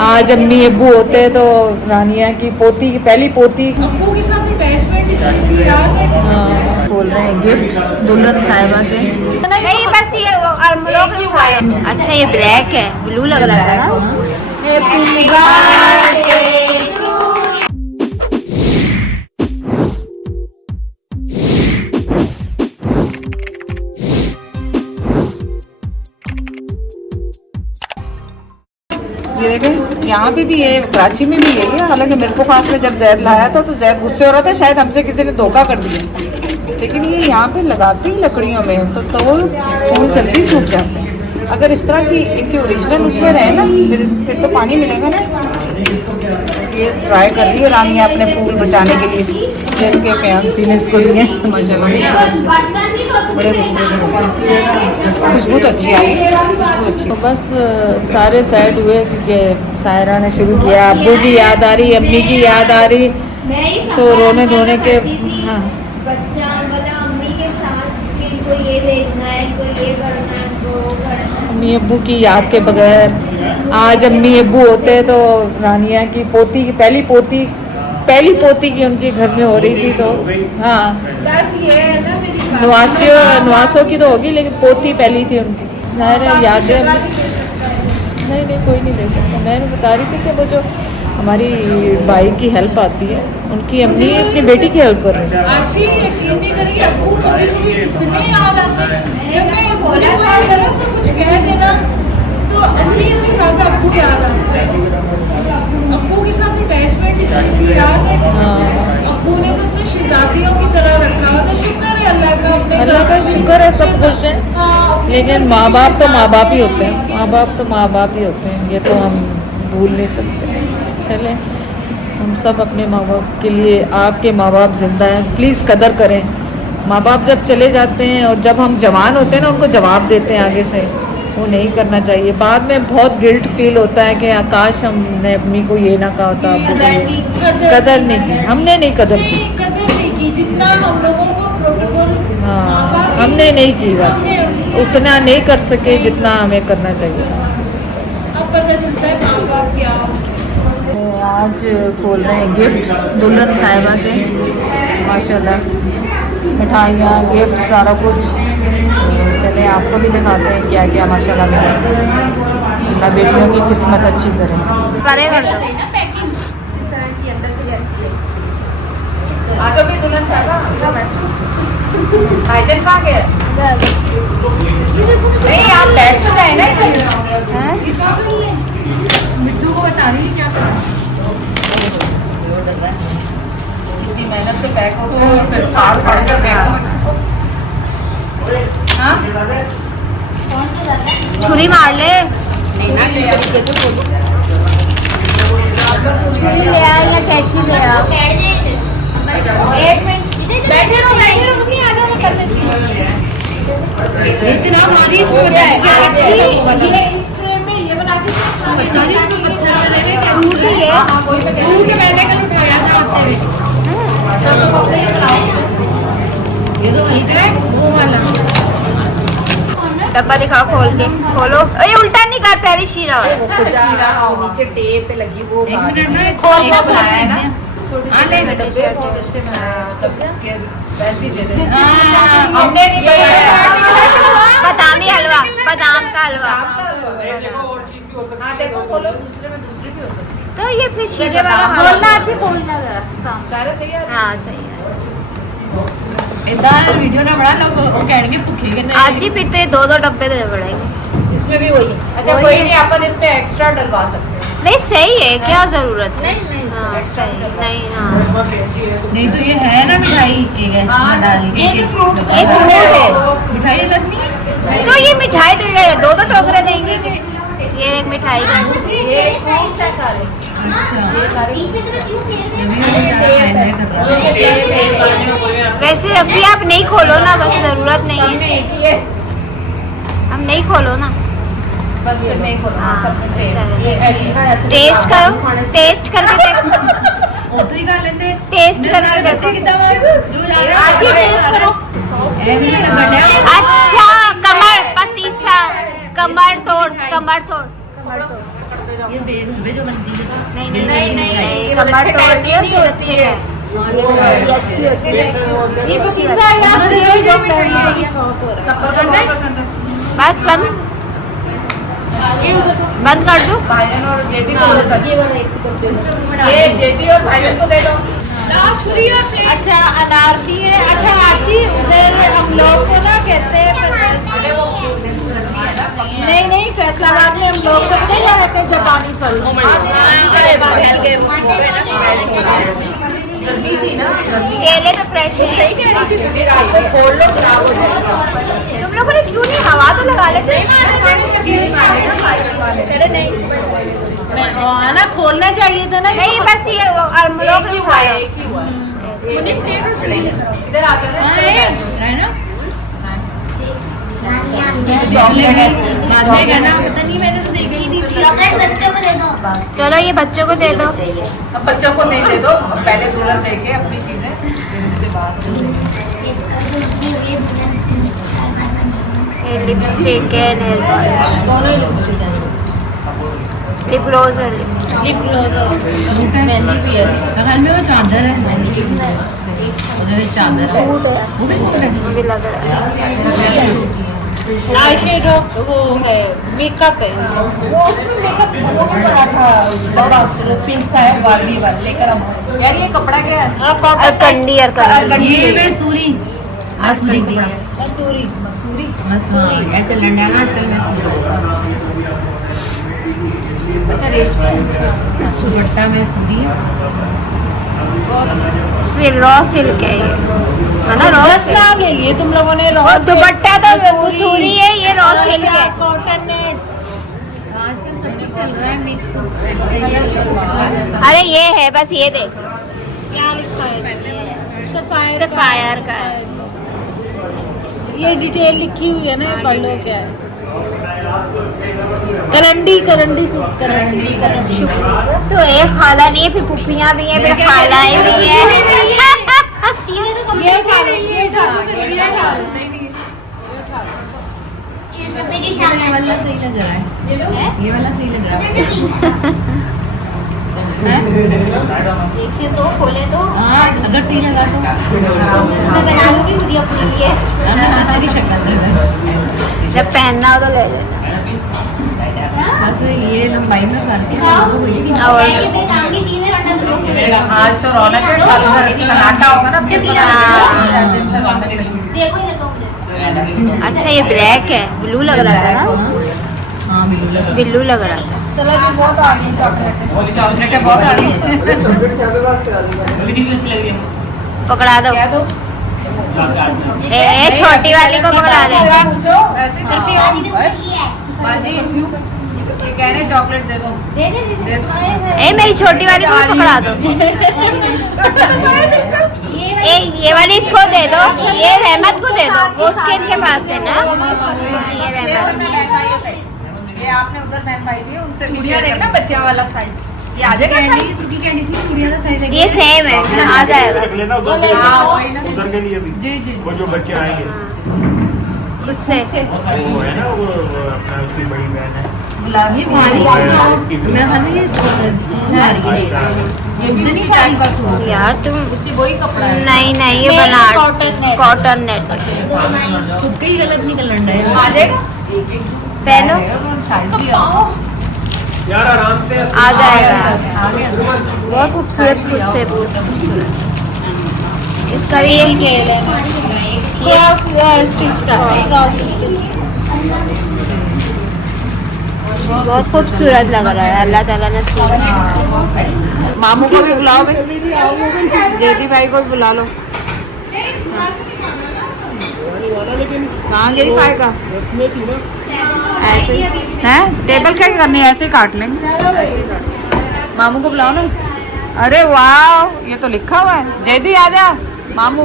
आज अम्मी अब्बू होते तो रानिया की पोती की पहली पोती अब्बू के साथ अटैचमेंट याद है। बोल रहे हैं गिफ्ट दुल्हन साहिबा के। नहीं बस ये अच्छा ये ब्लैक है, ब्लू लग रहा था ना। हैप्पी बर्थडे ये देखें यहाँ पे भी है, कराची में भी यही है। हालांकि मेरे को पास में जब जैद लाया था तो जैद गुस्से हो रहा था, शायद हमसे किसी ने धोखा कर दिया। लेकिन ये यहाँ पे लगाते ही लकड़ियों में तो फूल जल्दी सूख जाते हैं। अगर इस तरह की इनकी ओरिजिनल उसमें रहे ना फिर तो पानी मिलेगा ना इसमें। ये ट्राई कर रही है रानिया अपने फूल बचाने के लिए, जिसके फैंसी ने इसको दिए माशाल्लाह से बड़े खूबसूरत। खुशबू तो अच्छी आई, खुशबू अच्छी। तो बस सारे सेट हुए क्योंकि सायरा ने शुरू किया, अब्बू की याद आ रही, अम्मी की याद आ रही, तो रोने धोने के। हाँ बच्चा मतलब अम्मी के साथ कि इनको ये भेजना है, इनको ये करना है, इनको वो करना है। अम्मी अब्बू की याद के बगैर आज अम्मी अब्बू होते तो रानिया की पोती की पहली पोती की उनके घर में हो रही थी। तो हाँ बस ये है ना मेरी नवासों की तो होगी, लेकिन पोती पहली थी उनकी। मैंने यादें नहीं कोई नहीं ले सकता। मैंने बता रही थी कि वो जो हमारी भाई की हेल्प आती है, उनकी अम्मी अपनी बेटी की हेल्प कर रही है। अच्छी यकीन नहीं करेगी, अब्बू कभी इतने याद आते हैं। जब मैं बोले जरा सा कुछ कह देना तो अम्मी से ज्यादा अब्बू याद आते हैं। अब्बू के साथ अटैचमेंट याद है। अब्बू ने तो उसने शहजादियों की तरह रखा हुआ था। शुक्र है अल्लाह का शुक्र है, सब खुश हैं। लेकिन माँ बाप तो माँ बाप ही होते हैं, माँ बाप तो माँ बाप ही होते हैं, ये तो हम भूल नहीं सकते। चलें हम सब अपने माँ बाप के लिए, आपके माँ बाप जिंदा हैं, प्लीज़ कदर करें। माँ बाप जब चले जाते हैं और जब हम जवान होते हैं ना, उनको जवाब देते हैं आगे से, वो नहीं करना चाहिए। बाद में बहुत गिल्ट फील होता है कि काश हमने अम्मी को ये ना कहा होता, कदर नहीं की, हमने नहीं कदर की, जितना हम लोगों को प्रोटोकॉल। हाँ हमने नहीं की बात, उतना नहीं कर सके जितना हमें करना चाहिए था। अब पता चलता है माँ बाप क्या। आज खोल रहे हैं गिफ्ट दुल्हन साहिबा के, माशाल्लाह मिठाइयाँ, गिफ्ट, सारा कुछ। चले आपको भी दिखाते हैं क्या क्या माशाल्लाह मिला। अल्लाह बेटियों की किस्मत अच्छी करे। आगे भी दुल्हन साहिबा भाईजान कहाँ गए? नहीं आप बैठ तो जाए ना इधर। मिट्टू को बता रही है क्या इतनी मेहनत से पैक होते हैं और फिर फाड़ कर पैक। हाँ छुरी मार ले, छुरी ले आ या कैंची ले आ। बैठे रहो मम्मी, आ जाओ करने से। इतना हमारी इसमें होता है क्या अच्छी ये इस ट्रे में ये बना के बता रही हूं। पत्थर वाले में फ्रूट ही है, फ्रूट मैंने कल उठाया था रास्ते में। ये तो वही है वो वाला डब्बा दिखाओ खोल के, खोलो। ये उल्टा नहीं कर, पहले शीरा नीचे टेप पे लगी वो एक मिनट ना खोलना बनाया है ना। आले डब्बे बहुत अच्छे बनाए, वैसे दे दे। हमने नहीं बनाया बादामी हलवा, बादाम का हलवा। हाँ देखो खोलो, दूसरे में दूसरी भी हो सकती है। तो ये फिर शीरे वाला खोलना अच्छी, खोलना सारे सही है। हाँ सही है। इतना वीडियो ना बड़ा लोग वो कहेंगे भूखे के नहीं। आज ही फिर तो ये 2-2 डब्बे देने पड़ेंगे। इसमें भी वही। अच्छा कोई नहीं, अपन इसमें एक्स्ट्रा डलवा सकते हैं। नहीं सही है, क्या जरूरत है। हाँ सही नहीं। हाँ नहीं तो ये है ना मिठाई, एक है डाल के एक फ्रूट है मिठाई लगनी। तो ये मिठाई तो 2-2 टोकरे देंगे कि ये एक मिठाई का। ये फ्रूट्स है सारे। अच्छा वैसे रफी आप नहीं खोलो ना, बस जरूरत नहीं है। हम नहीं खोलो ना, बस फिर नहीं खोलना। हाँ, सब में सेम। टेस्ट करो, टेस्ट करके देखो, ਉਹ ਤੋਂ ਹੀ ਕਰ ਲੈਂਦੇ टेस्ट करके ਬੱਚੇ देखो। ਕਿੱਦਾਂ ਵਾ आज ही टेस्ट करो। ਐਵੇਂ ਨਾ ਗੱਡਿਆ अच्छा कमर पतीसा, कमर तोड़, कमर तोड़, कमर तोड़। ये बेधब्बे जो बनती है। नहीं ये वाले अच्छे टाइप की नहीं होती है। ये अच्छी होती है। ये पसीसा है यार, ये जो पहनी है ये बस बंद बंद कर दो। भाईजान और जेदी को दो सच। ये वाला एक तो दे दो। ये जेदी और भाईजान को दे दो। अच्छा अनारसी है। अच्छा आची उधर हम लोग को ना कहते हैं नहीं फैसलाबाद में हम लोग कहते हैं जापानी फल। गर्मी थी ना, केले तो फ्रेश है। रात को खोल लो खराब हो जाएगा। तुम लोगों ने क्यों नहीं हवा तो लगा लेते? है ना, खोलना चाहिए था ना। नहीं बस ये हम लोग नहीं खा रहे। इधर आ जाओ है ना चॉकलेट है। पता नहीं, मैंने तो देखी ही नहीं थी। चलो ये बच्चों को दे दो। अब बच्चों को नहीं दे दो, पहले दुल्हन देखे अपनी चीजें उसके बाद। ये लिपस्टिक है, नेल पॉलिश, दोनों ही लिपस्टिक है। लिप ग्लोज और लिपस्टिक। लिप ग्लोज और मेहंदी भी है। घर में वो चादर है मेहंदी की, उधर एक चादर है। सूट है, वो भी सूट है। मुझे लग रहा है। आई शेडो वो है, मेकअप है। वो उसमें मेकअप वो भी बड़ा था, बड़ा पिंक सा है, बार्बी वाला लेकर आओ यार ये कपड़ा क्या है? अरकंडी अरकंडी। ये मसूरी मसूरी कपड़ा, मसूरी मसूरी। मसूरी ये चल रहा है ना आजकल मसूरी। अच्छा रेशमी। दुपट्टा मसूरी रॉ सिल्क है ये, है ना? रॉ बस नाम ले लिए तुम लोगों ने। और दुपट्टा तो मसूरी है, ये रॉ सिल्क है। कॉटन नेट आजकल सब कुछ चल रहा है मिक्स। अरे ये है, बस ये देख, क्या लिखा है? सफायर का है। ये डिटेल लिखी हुई है ना, ये पढ़ लो क्या है। करंडी करंडी सूट, करंडी करंडी। तो एक खाला नहीं है, फिर पुप्पियाँ भी हैं, फिर खालाएं भी हैं। ये खा लो, ये खा लो, ये खा लो। ये वाला सही लग रहा है, ये वाला सही लग रहा है। देखिए तो, खोले तो। हाँ अगर सही लगा तो मैं बना लूंगी खुद ही अपने लिए। की शक्ल है। जब पहनना हो तो ले लेना। बस ये लंबाई में फर्क है। और आज तो रौनक है, घर की सन्नाटा होगा ना। फिर दिन से रौनक लगी। अच्छा ये ब्लैक है, ब्लू लग रहा था ना? हाँ बिल्कुल लगा। ब्लू लग रहा था। चलो जी बहुत आ गई चॉकलेट। चॉकलेटें बहुत आ रही हैं। पकड़ा दो। क्या दो? ए छोटी वाली को पकड़ा दे। पूछो ऐसे बाजी, ये कह रहे चॉकलेट दे दो। दे दो। ए मेरी छोटी वाली को भी पकड़ा दो। ए ये वाली इसको दे दो, ये रहमत को दे दो, वो उसके इनके पास है ना। ये रहमत। ये आपने उधर बहन भाई थी उनसे भी गुड़िया देखना बच्चियां वाला साइज। ये आ जाएगा साइज, क्योंकि कैंडी थी गुड़िया का साइज। ये सेम है, आ जाएगा रख लेना उधर के हाँ वही ना। उधर के लिए भी। जी जी वो जो बच्चे आएंगे उससे। वो है ना, वो अपना उसकी बड़ी बहन है। ये भारी मैं खाली ये ये भी उसी टाइप का सूट। यार तुम उसी वही कपड़ा है। नहीं नहीं, ये बनारस कॉटन नेट। खुद का ही गलत निकल रहा है। आ जाएगा। पहनो, साइज भी यार आराम से आ जाएगा। आ गया। बहुत खूबसूरत, खुद से बहुत खूबसूरत। इसका भी क्रॉस स्टिच का क्रॉस स्टिच। बहुत खूबसूरत लग रहा है। अल्लाह ताला नसीब। मामू को भी बुलाओ भाई, जेदी भाई को भी बुला लो। कहाँ गई फायका? ऐसे हैं, टेबल क्या करनी है? ऐसे ही काट लेंगे, ऐसे ही काट। मामू को बुलाओ ना। अरे वाह, ये तो लिखा हुआ है। जेदी आ जा, मामू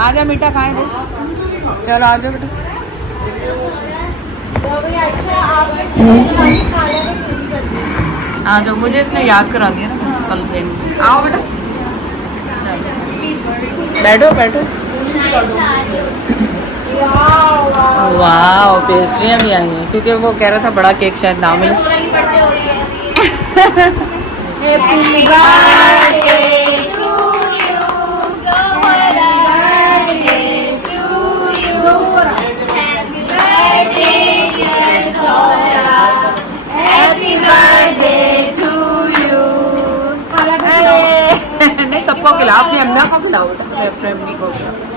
आ जा, मीठा खाएंगे। चलो आ जाओ बेटा। आ जाओ, मुझे इसने याद करा दिया ना कल से। आओ बेटा, चलो बैठो बैठो। वाह पेस्ट्रियाँ भी आई हैं, क्योंकि वो कह रहा था बड़ा केक शायद ना मिले। Happy birthday to you. Happy birthday dear Zora. Happy birthday to you. नहीं सबको खिलाओ, अपनी अम्मा को खिलाओ बेटा, अपनी अम्मी को खिलाओ।